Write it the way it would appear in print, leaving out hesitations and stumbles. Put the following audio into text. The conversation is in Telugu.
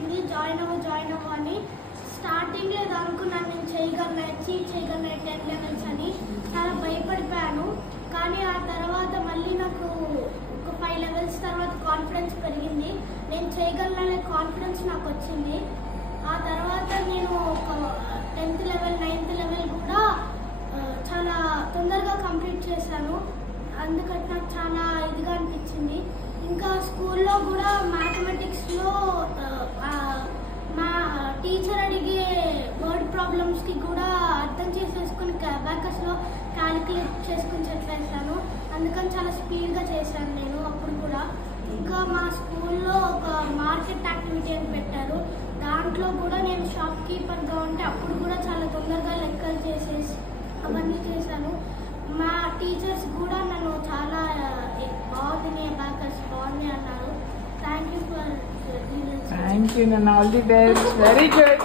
వచ్చింది జాయిన్ అవ్వు అని. స్టార్టింగ్ లేదు అనుకున్నాను నేను చేయగలను, అచీవ్ చేయగలను 10 levels అని. చాలా భయపడిపోయాను. కానీ ఆ తర్వాత మళ్ళీ నాకు ఒక 5 levels తర్వాత కాన్ఫిడెన్స్ పెరిగింది. నేను చేయగలననే కాన్ఫిడెన్స్ నాకు వచ్చింది. ఆ తర్వాత నేను ఒక 10th level 9th level కూడా చాలా తొందరగా కంప్లీట్ చేశాను. అందుకని నాకు చాలా ఇదిగా అనిపించింది. ఇంకా స్కూల్లో కూడా మ్యాథమెటిక్స్లో మా టీచర్ అడిగే వర్డ్ ప్రాబ్లమ్స్కి కూడా అర్థం చేసేసుకుని అబాకస్లో క్యాలిక్యులేట్ చేసుకుని చెప్పేసాను. అందుకని చాలా స్పీడ్గా చేశాను నేను అప్పుడు కూడా. ఇంకా మా స్కూల్లో ఒక మార్కెట్ యాక్టివిటీ అని పెట్టారు. దాంట్లో కూడా నేను షాప్ కీపర్గా ఉంటే అప్పుడు కూడా చాలా తొందరగా లెక్కలు చేసేసి అవన్నీ చేశాను. మా టీచర్స్ కూడా నన్ను చాలా బాగుంది అబాకస్ బాగుంది అన్నారు. Thank you for thank you. All the best. Very good.